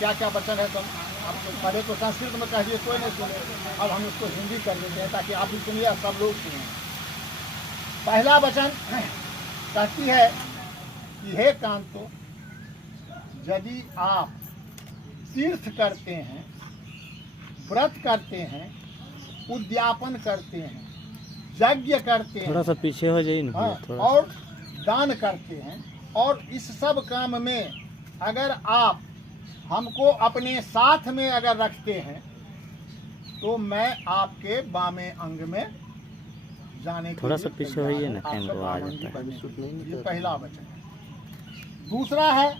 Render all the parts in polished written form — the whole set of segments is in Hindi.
क्या क्या वचन है तुम अब पहले तो संस्कृत में कह दिए, कोई नहीं सुने, अब हम उसको हिंदी कर देते हैं ताकि आप भी सुनिए और सब लोग सुनिए। पहला वचन कहती है कि हे कांतो, यदि आप तीर्थ करते हैं, व्रत करते हैं, उद्यापन करते हैं, यज्ञ करते हैं, थोड़ा सा पीछे हो जाइए ना। हाँ, थोड़ा और दान करते हैं, और इस सब काम में अगर आप हमको अपने साथ में अगर रखते हैं तो मैं आपके बामे अंग में जाने के थोड़ा लिए सा पीछे तैयार होइए हूं, ना, आपका कैमरा आ बामंगी जाता है। बनने के लिए। ये पहला वचन है। दूसरा है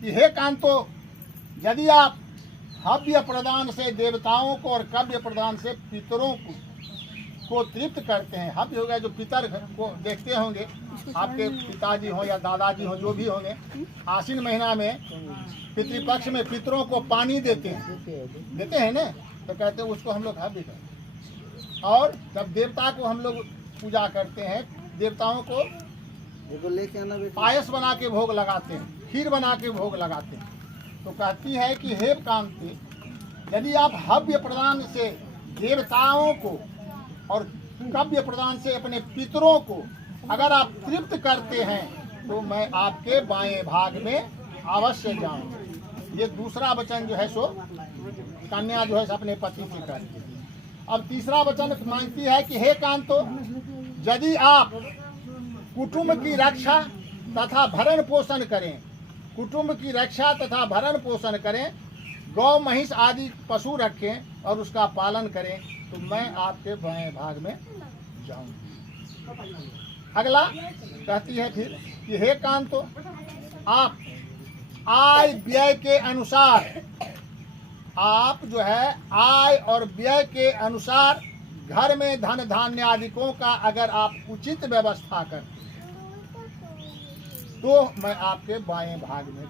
कि हे कांतो, यदि आप हव्य प्रदान से देवताओं को और कव्य प्रदान से पितरों को तृप्त करते हैं। हव्य हो गया जो पितर को देखते होंगे, आपके पिताजी हो या दादाजी हो, जो भी होंगे, आश्विन महीना में पितृपक्ष में पितरों को पानी देते हैं ना, तो कहते हैं उसको हम लोग हव्य करते हैं। और जब देवता को हम लोग पूजा करते हैं, देवताओं को पायस बना के भोग लगाते हैं, खीर बना के भोग लगाते हैं। तो कहती है कि हे कांते, यदि आप हव्य प्रदान से देवताओं को और कव्य प्रदान से अपने पितरों को अगर आप तृप्त करते हैं तो मैं आपके बाएं भाग में अवश्य जाऊंगा। ये दूसरा वचन जो है सो कन्या जो है अपने पति से करती है। अब तीसरा वचन मांगती है कि हे कांतो, यदि आप कुटुंब की रक्षा तथा भरण पोषण करें, कुटुंब की रक्षा तथा भरण पोषण करें, गौ महिष आदि पशु रखें और उसका पालन करें, तो मैं आपके बाएं भाग में जाऊंगी। अगला कहती है फिर कि हे कांतो, आप आय व्यय के अनुसार, आप जो है आय और व्यय के अनुसार घर में धन धान्य आदिकों का अगर आप उचित व्यवस्था करते तो मैं आपके बाएं भाग में,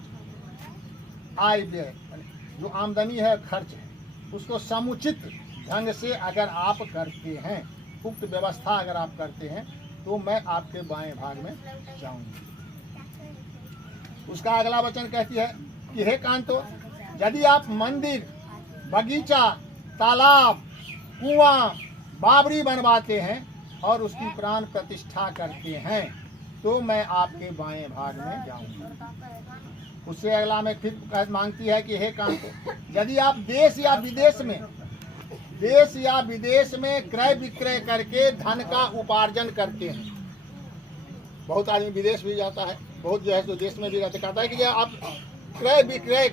आय व्यय जो आमदनी है, खर्च है, उसको समुचित ढंग से अगर आप करते हैं, उक्त व्यवस्था अगर आप करते हैं, तो मैं आपके बाएं भाग में जाऊंगी। उसका अगला वचन कहती है कि हे कांतो, यदि आप मंदिर, बगीचा, तालाब, कुआं, बावड़ी बनवाते हैं और उसकी प्राण प्रतिष्ठा करते हैं, तो मैं आपके बाएं भाग में जाऊंगा। उससे अगला में फिर मांगती है कि हे कांतो, यदि आप देश या विदेश में क्रय विक्रय करके धन का उपार्जन करते हैं। बहुत आदमी विदेश भी जाता है, बहुत जो है तो देश में भी रहते, कहता है कि आप क्रय विक्रय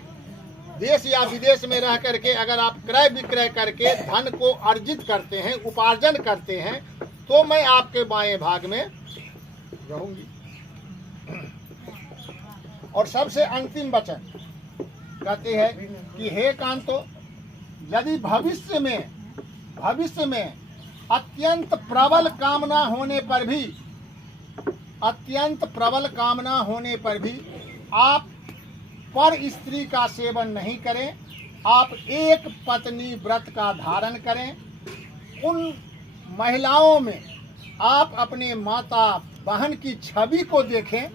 देश या विदेश में रह करके अगर आप क्रय विक्रय करके धन को अर्जित करते हैं, उपार्जन करते हैं, तो मैं आपके बाएं भाग में रहूंगी। और सबसे अंतिम वचन कहते हैं कि हे कांतो, यदि भविष्य में अत्यंत प्रबल कामना होने पर भी आप पर स्त्री का सेवन नहीं करें, आप एक पत्नी व्रत का धारण करें, उन महिलाओं में आप अपने माता बहन की छवि को देखें,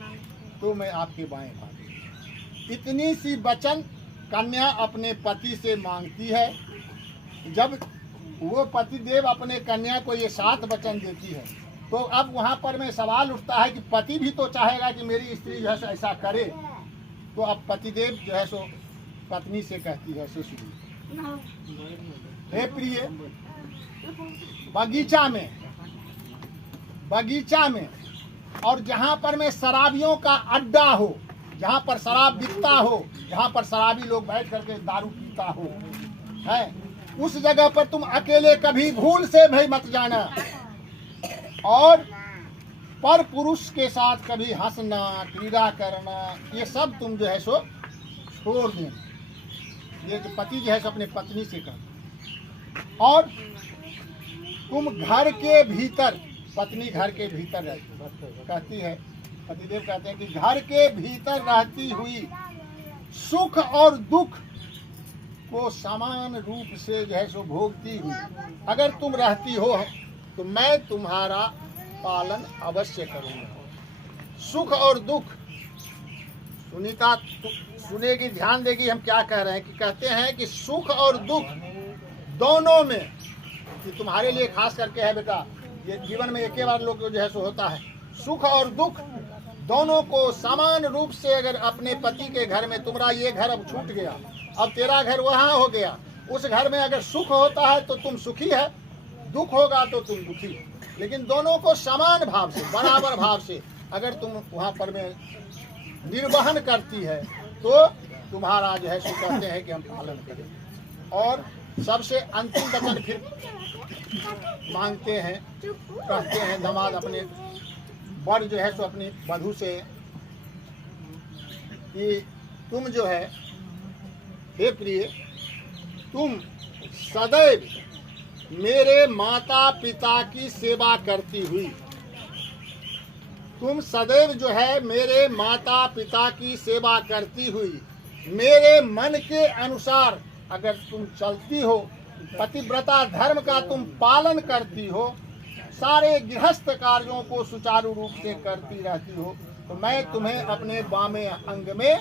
तो मैं आपके बाएं भाग। इतनी सी वचन कन्या अपने पति से मांगती है। जब वो पतिदेव अपने कन्या को ये 7 वचन देती है, तो अब वहाँ पर में सवाल उठता है कि पति भी तो चाहेगा कि मेरी स्त्री जो है ऐसा करे। तो अब पतिदेव जो है सो पत्नी से कहती है, से सुनिए, हे प्रिय, बगीचा में और जहाँ पर में शराबियों का अड्डा हो, जहाँ पर शराब बिकता हो, जहाँ पर शराबी लोग बैठ करके दारू पीता हो, है, उस जगह पर तुम अकेले कभी भूल से भी मत जाना, और पर पुरुष के साथ कभी हंसना, क्रीड़ा करना, ये सब तुम जो है सो छोड़ देना। ये जो पति जो है सो अपने पत्नी से कहता। और तुम घर के भीतर, पत्नी घर के भीतर रहती कहती है, पतिदेव कहते हैं कि घर के भीतर रहती हुई सुख और दुख को समान रूप से जो है सो भोगती हुई अगर तुम रहती हो, तो मैं तुम्हारा पालन अवश्य करूंगा। सुख और दुख सुनीता सुनेगी, ध्यान देगी हम क्या कह रहे हैं। कि कहते हैं कि सुख और दुख दोनों में, कि तुम्हारे लिए खास करके है बेटा, ये जीवन में एक ही बार लोग जो है सो होता है, सुख और दुख दोनों को समान रूप से अगर अपने पति के घर में, तुम्हारा ये घर अब छूट गया, अब तेरा घर वहाँ हो गया, उस घर में अगर सुख होता है तो तुम सुखी है, दुख होगा तो तुम दुखी। लेकिन दोनों को समान भाव से, बराबर भाव से अगर तुम वहाँ पर में निर्वहन करती है तो तुम्हारा जो है सो कहते हैं कि हम पालन करें। और सबसे अंतिम वचन फिर मांगते हैं, कहते हैं दामाद अपने वर जो है सो अपनी वधू से कि तुम जो है हे प्रिय, तुम सदैव मेरे माता पिता की सेवा करती हुई, तुम सदैव जो है मेरे माता पिता की सेवा करती हुई, मेरे मन के अनुसार अगर तुम चलती हो, पतिव्रता धर्म का तुम पालन करती हो, सारे गृहस्थ कार्यों को सुचारू रूप से करती रहती हो, तो मैं तुम्हें अपने बामे अंग में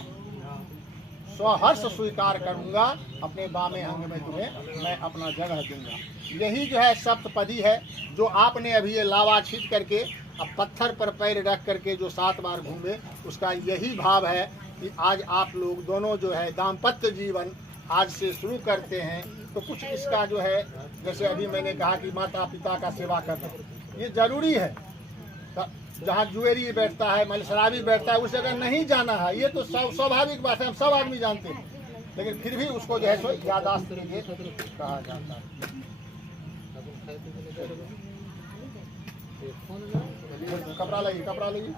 स्वहर्ष स्वीकार करूंगा, अपने बामे अंग में तुम्हें मैं अपना जगह दूंगा। यही जो है सप्तपदी है जो आपने अभी ये लावा छीट करके अब पत्थर पर पैर रख करके जो 7 बार घूमे, उसका यही भाव है कि आज आप लोग दोनों जो है दाम्पत्य जीवन आज से शुरू करते हैं। तो कुछ इसका जो है, जैसे अभी मैंने कहा कि माता पिता का सेवा करना ये जरूरी है। जहाँ जुएरी बैठता है, मलशराबी बैठता है, उस जगह नहीं जाना है, ये तो स्वाभाविक बात है, हम सब आदमी जानते हैं। लेकिन फिर भी उसको जो है सो यादाश्त के लिए कहा जाता है। कपड़ा लगी